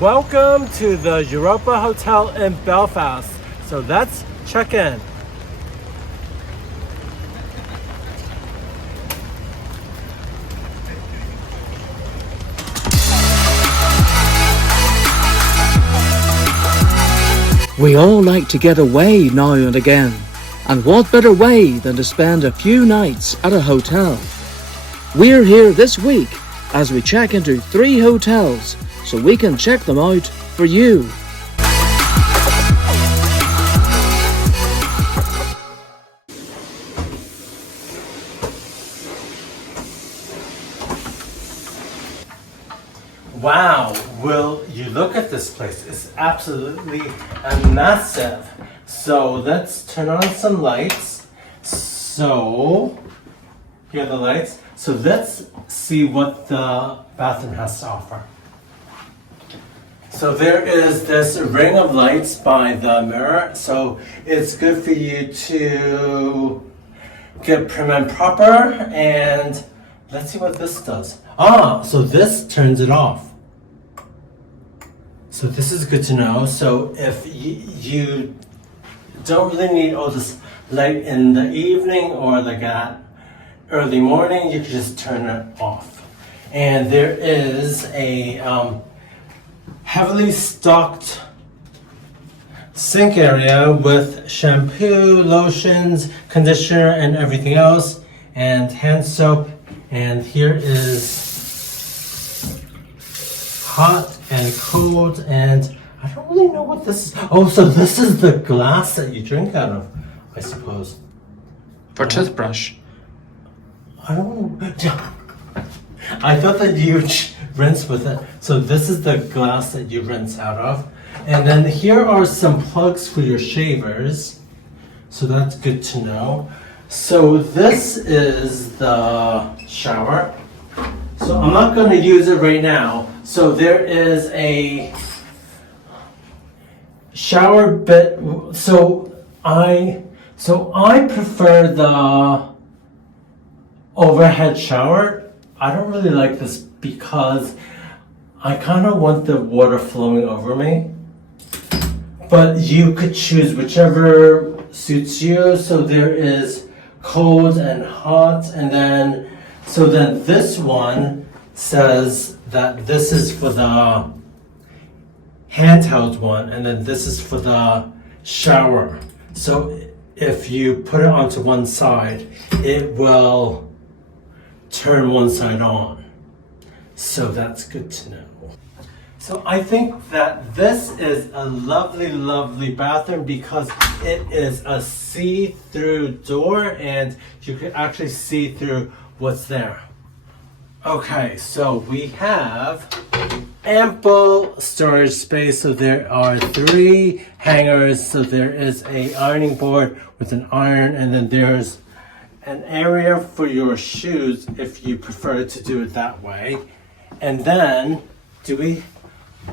Welcome to the Europa Hotel in Belfast. So let's check in. We all like to get away now and again, and what better way than to spend a few nights at a hotel? We're here this week as we check into 3 hotels so we can check them out for you. Wow, will you look at this place? It's absolutely massive. So let's turn on some lights. So, here are the lights. So let's see what the bathroom has to offer. So there is this ring of lights by the mirror. So it's good for you to get prim and proper. And let's see what this does. So this turns it off. So this is good to know. So if you don't really need all this light in the evening or like at early morning, you can just turn it off. And there is a heavily stocked sink area with shampoo, lotions, conditioner, and everything else, and hand soap. And here is hot and cold, and I don't really know what this is. Oh, so this is the glass that you drink out of, I suppose. For toothbrush. I don't know. I thought that you rinse with it. So this is the glass that you rinse out of. And then here are some plugs for your shavers. So that's good to know. So this is the shower. So I'm not going to use it right now. So there is a shower bit. So I prefer the overhead shower. I don't really like this because I kind of want the water flowing over me. But you could choose whichever suits you. So there is cold and hot, and then this one says that this is for the handheld one, and then this is for the shower. So if you put it onto one side, it will turn one side on. So that's good to know. So I think that this is a lovely, lovely bathroom because it is a see-through door and you can actually see through what's there. Okay, so we have ample storage space. So there are 3 hangers. So there is a ironing board with an iron, and then there's an area for your shoes if you prefer to do it that way. And then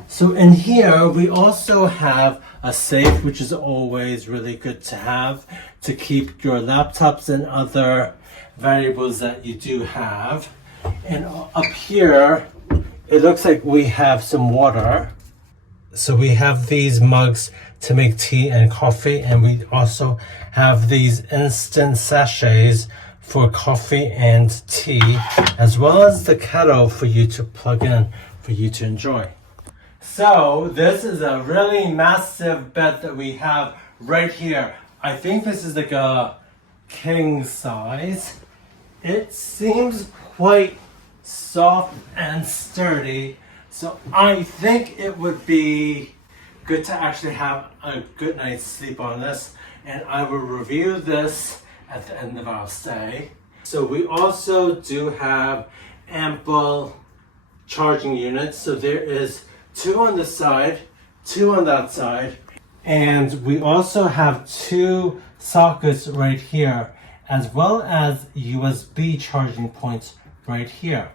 so in here we also have a safe, which is always really good to have to keep your laptops and other variables that you do have. And up here it looks like we have some water. So we have these mugs to make tea and coffee, and we also have these instant sachets for coffee and tea, as well as the kettle for you to plug in for you to enjoy. So this is a really massive bed that we have right here. I think this is like a king size. It seems quite soft and sturdy. So I think it would be good to actually have a good night's sleep on this. And I will review this at the end of our stay. So we also do have ample charging units. So there is 2 on this side, 2 on that side. And we also have 2 sockets right here, as well as USB charging points right here.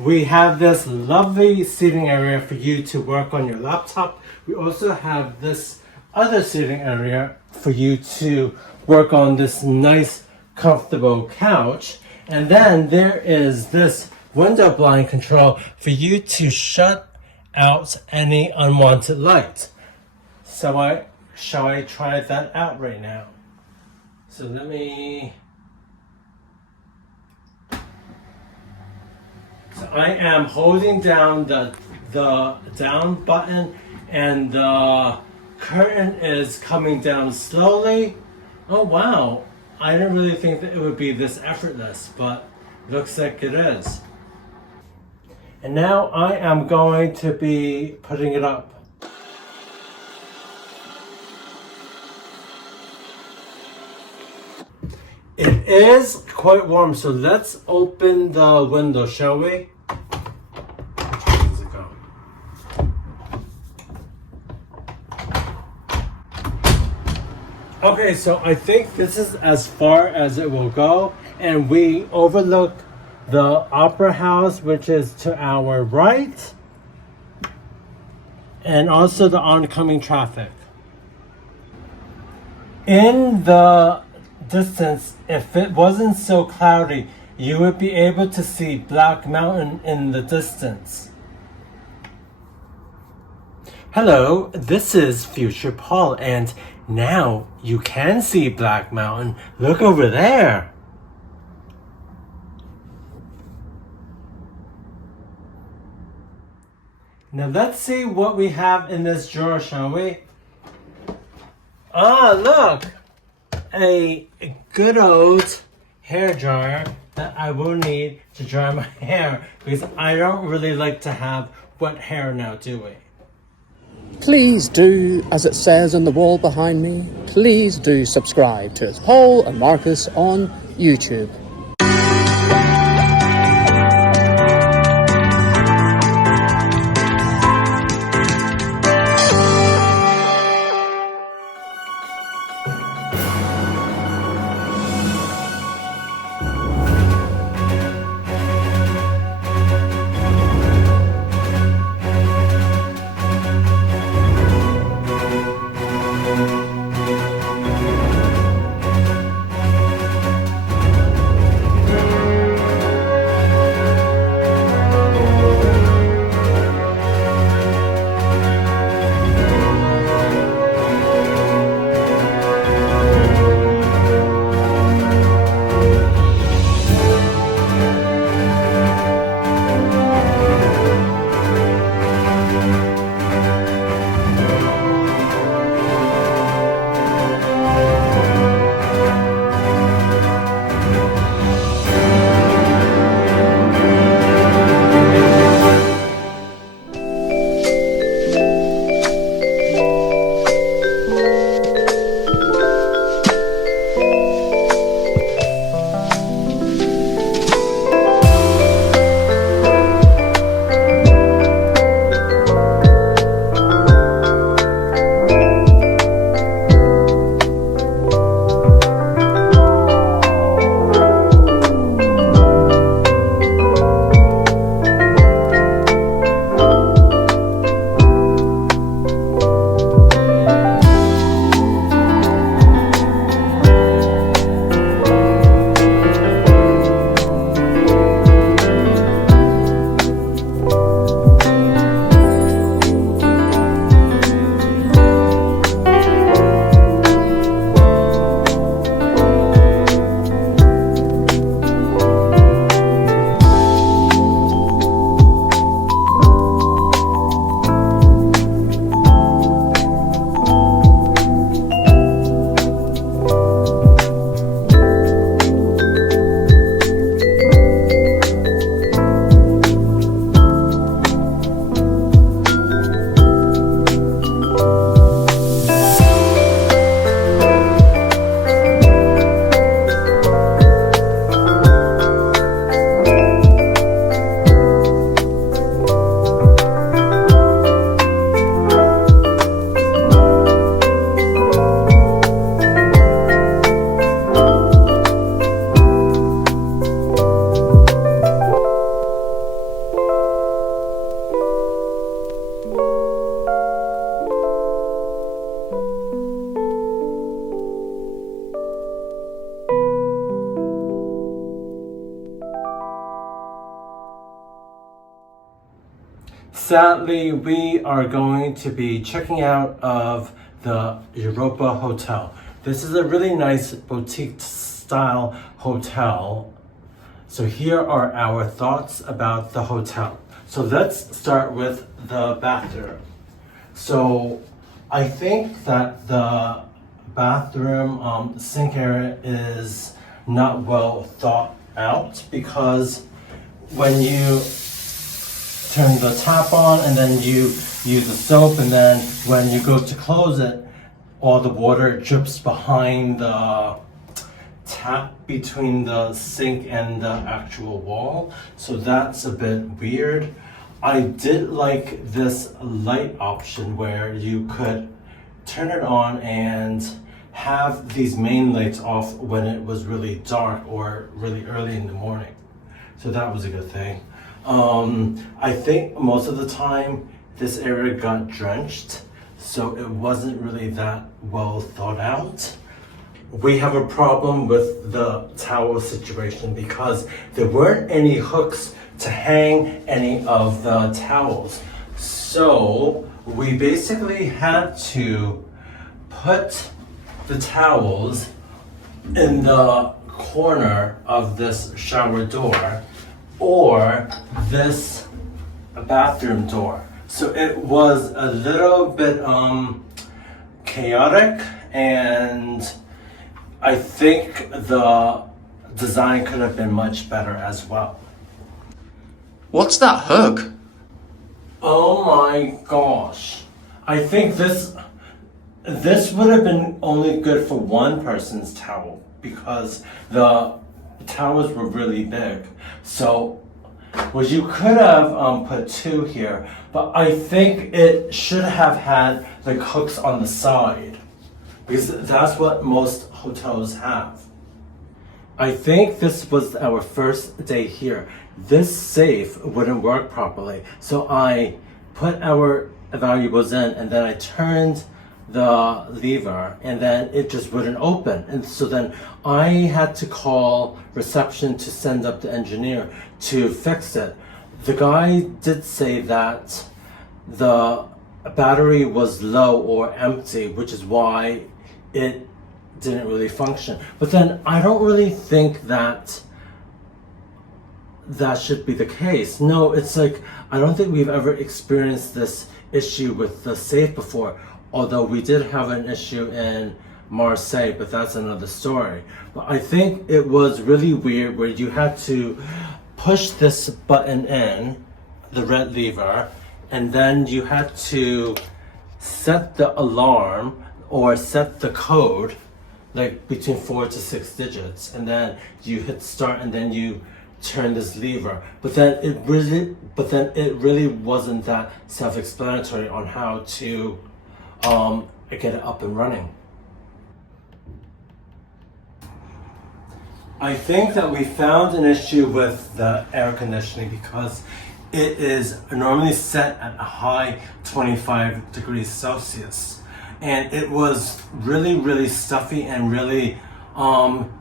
We have this lovely seating area for you to work on your laptop. We also have this other seating area for you to work on this nice, comfortable couch. And then there is this window blind control for you to shut out any unwanted light. So shall I try that out right now? So let me. So I am holding down the down button, and the curtain is coming down slowly. Oh wow, I didn't really think that it would be this effortless, but looks like it is. And now I am going to be putting it up. It is quite warm, so let's open the window, shall we? Which way does it go? Okay, so I think this is as far as it will go, and we overlook the Opera House, which is to our right, and also the oncoming traffic. In the distance, if it wasn't so cloudy, you would be able to see Black Mountain in the distance. Hello, this is Future Paul, and now you can see Black Mountain. Look over there. Now let's see what we have in this drawer, shall we? Ah, look! A good old hair dryer that I will need to dry my hair, because I don't really like to have wet hair now, do we? Please do, as it says on the wall behind me, please do subscribe to It's Paul and Marcus on YouTube. Sadly, we are going to be checking out of the Europa Hotel. This is a really nice boutique style hotel. So here are our thoughts about the hotel. So let's start with the bathroom. So I think that the bathroom sink area is not well thought out, because when you turn the tap on and then you use the soap, and then when you go to close it, all the water drips behind the tap between the sink and the actual wall. So that's a bit weird. I did like this light option where you could turn it on and have these main lights off when it was really dark or really early in the morning. So that was a good thing. I think most of the time this area got drenched, so it wasn't really that well thought out. We have a problem with the towel situation because there weren't any hooks to hang any of the towels. So we basically had to put the towels in the corner of this shower door or this bathroom door. So it was a little bit chaotic, and I think the design could have been much better as well. What's that hook? Oh my gosh. I think this would have been only good for one person's towel because the towels were really big. So, well, you could have put two here, but I think it should have had like hooks on the side, because that's what most hotels have. I think this was our first day here. This safe wouldn't work properly, so I put our valuables in and then I turned the lever and then it just wouldn't open. And so then I had to call reception to send up the engineer to fix it. The guy did say that the battery was low or empty, which is why it didn't really function. But then I don't really think that should be the case. No, it's like, I don't think we've ever experienced this issue with the safe before, although we did have an issue in Marseille, but that's another story. But I think it was really weird where you had to push this button in, the red lever, and then you had to set the alarm or set the code like between 4 to 6 digits, and then you hit start and then you turn this lever. But then it really wasn't that self-explanatory on how to get it up and running. I think that we found an issue with the air conditioning because it is normally set at a high 25 degrees Celsius, and it was really stuffy and really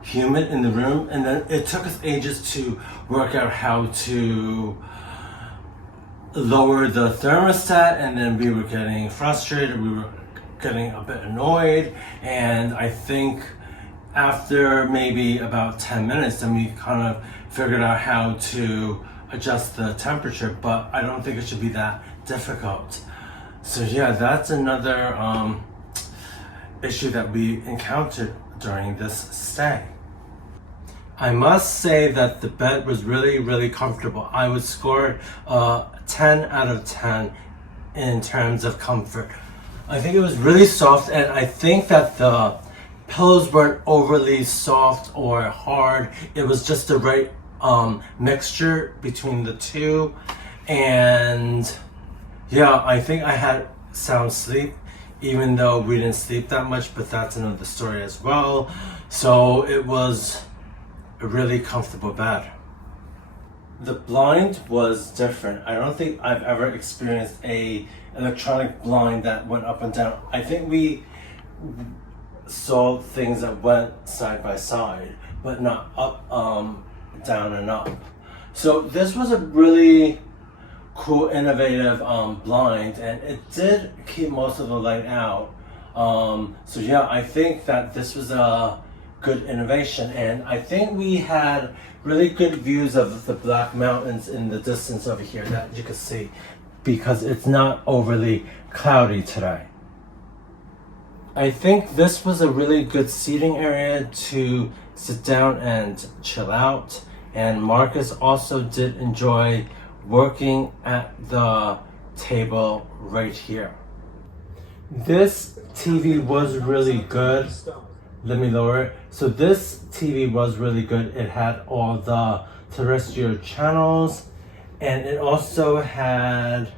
humid in the room, and then it took us ages to work out how to lower the thermostat, and then we were getting frustrated, we were getting a bit annoyed, and I think after maybe about 10 minutes then we kind of figured out how to adjust the temperature, but I don't think it should be that difficult. So yeah, that's another issue that we encountered during this stay. I must say that the bed was really comfortable. I would score 10 out of 10 in terms of comfort. I think it was really soft, and I think that the pillows weren't overly soft or hard. It was just the right mixture between the two, and yeah, I think I had sound sleep even though we didn't sleep that much, but that's another story as well. So it was a really comfortable bed. The blind was different. I don't think I've ever experienced a electronic blind that went up and down. I think we saw things that went side by side, but not up, down and up. So this was a really cool, innovative blind, and it did keep most of the light out. So yeah, I think that this was a good innovation, and I think we had really good views of the Black Mountains in the distance over here that you could see, because it's not overly cloudy today. I think this was a really good seating area to sit down and chill out, and Marcus also did enjoy working at the table right here. This TV was really good. Let me lower it. So this TV was really good. It had all the terrestrial channels, and it also had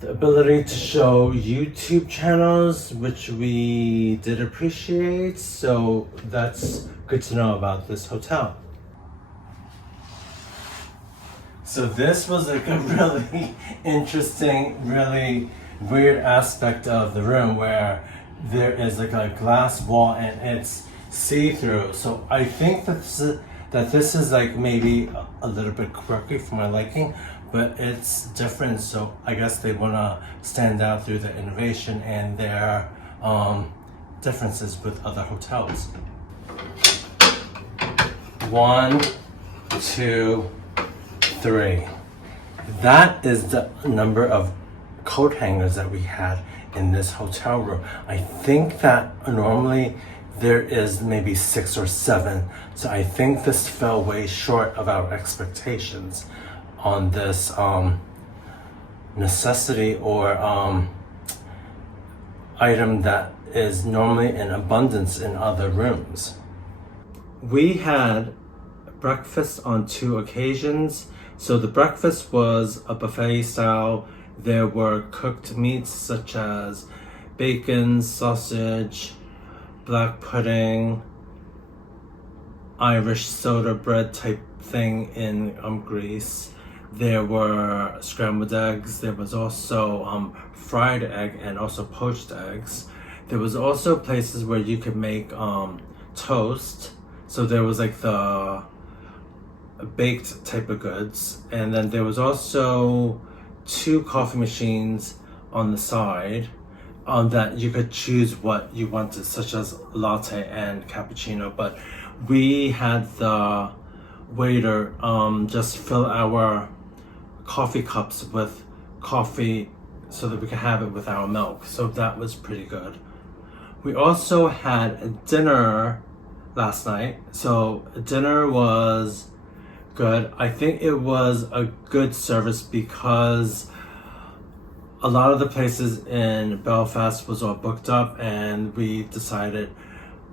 the ability to show YouTube channels, which we did appreciate. So that's good to know about this hotel. So this was like a really interesting, really weird aspect of the room where there is like a glass wall and it's see-through. So I think that this is like maybe a little bit quirky for my liking, but it's different. So I guess they want to stand out through the innovation and their differences with other hotels. 1, 2, 3. That is the number of coat hangers that we had in this hotel room. I think that normally there is maybe 6 or 7. So I think this fell way short of our expectations on this necessity or item that is normally in abundance in other rooms. We had breakfast on 2 occasions. So the breakfast was a buffet style. There were cooked meats such as bacon, sausage, black pudding, Irish soda bread type thing in Greece. There were scrambled eggs. There was also fried egg and also poached eggs. There was also places where you could make toast. So there was like the baked type of goods, and then there was also 2 coffee machines on the side that you could choose what you wanted, such as latte and cappuccino. But we had the waiter just fill our coffee cups with coffee so that we could have it with our milk. So that was pretty good. We also had dinner last night. So dinner was good. I think it was a good service because a lot of the places in Belfast was all booked up, and we decided,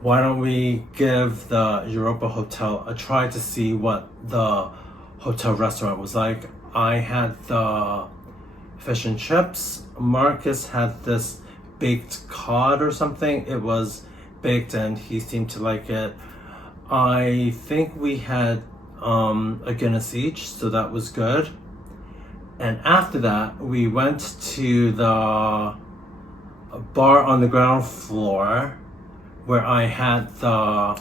why don't we give the Europa Hotel a try to see what the hotel restaurant was like. I had the fish and chips. Marcus had this baked cod or something. It was baked and he seemed to like it. I think we had a Guinness each, so that was good. And after that, we went to the bar on the ground floor where I had a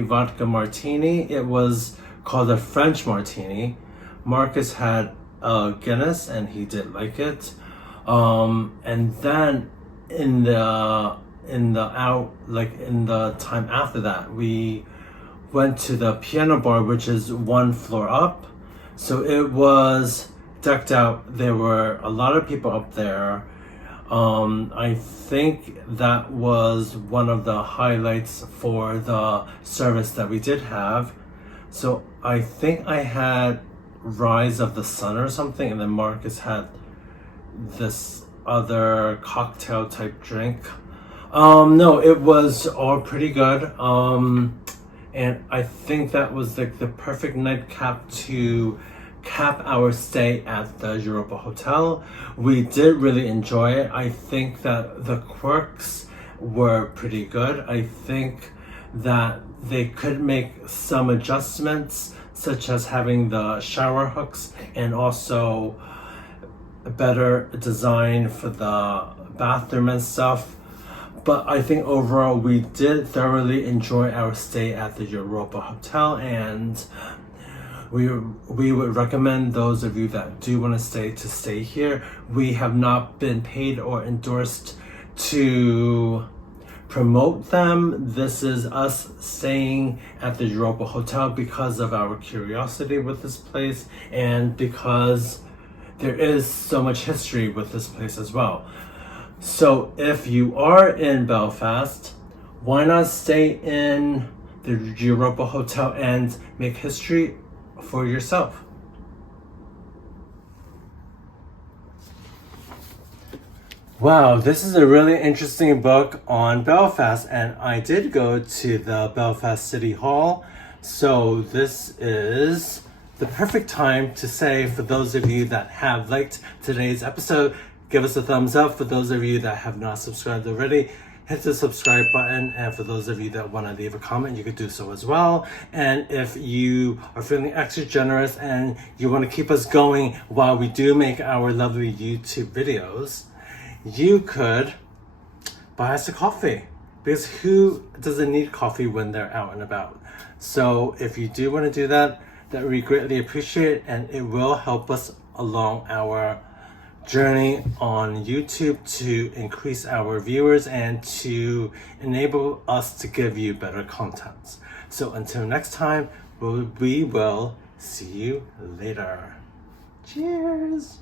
vodka martini. It was called a French martini. Marcus had a Guinness and he did like it. And then in the time after that, we went to the piano bar, which is 1 floor up. So it was decked out. There were a lot of people up there. I think that was one of the highlights for the service that we did have. So I think I had Rise of the Sun or something, and then Marcus had this other cocktail type drink. No, it was all pretty good. And I think that was like the perfect nightcap to cap our stay at the Europa Hotel. We did really enjoy it. I think that the quirks were pretty good. I think that they could make some adjustments, such as having the shower hooks and also a better design for the bathroom and stuff. But I think overall we did thoroughly enjoy our stay at the Europa Hotel, and we would recommend those of you that do want to stay here. We have not been paid or endorsed to promote them. This is us staying at the Europa Hotel because of our curiosity with this place and because there is so much history with this place as well. So if you are in Belfast, why not stay in the Europa Hotel and make history for yourself? Wow, this is a really interesting book on Belfast, and I did go to the Belfast City Hall, so this is the perfect time to say, for those of you that have liked today's episode, give us a thumbs up. For those of you that have not subscribed already, hit the subscribe button, and for those of you that want to leave a comment, you could do so as well. And if you are feeling extra generous and you want to keep us going while we do make our lovely YouTube videos, you could buy us a coffee, because who doesn't need coffee when they're out and about? So if you do want to do that, that we greatly appreciate, and it will help us along our journey on YouTube to increase our viewers and to enable us to give you better content. So until next time, we will see you later. Cheers!